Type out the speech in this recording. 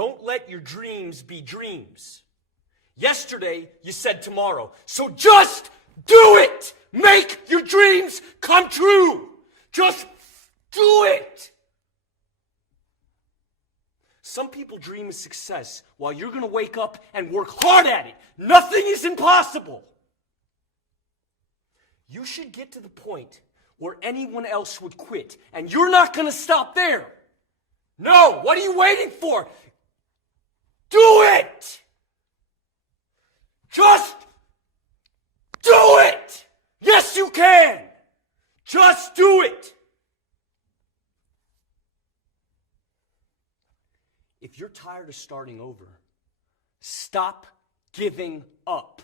Don't let your dreams be dreams. Yesterday, you said tomorrow. So just do it! Make your dreams come true! Just do it! Some people dream of success while you're going to wake up and work hard at it. Nothing is impossible. You should get to the point where anyone else would quit, and you're not going to stop there. No, what are you waiting for? Do it! Just do it! Yes, you can! Just do it! If you're tired of starting over, stop giving up.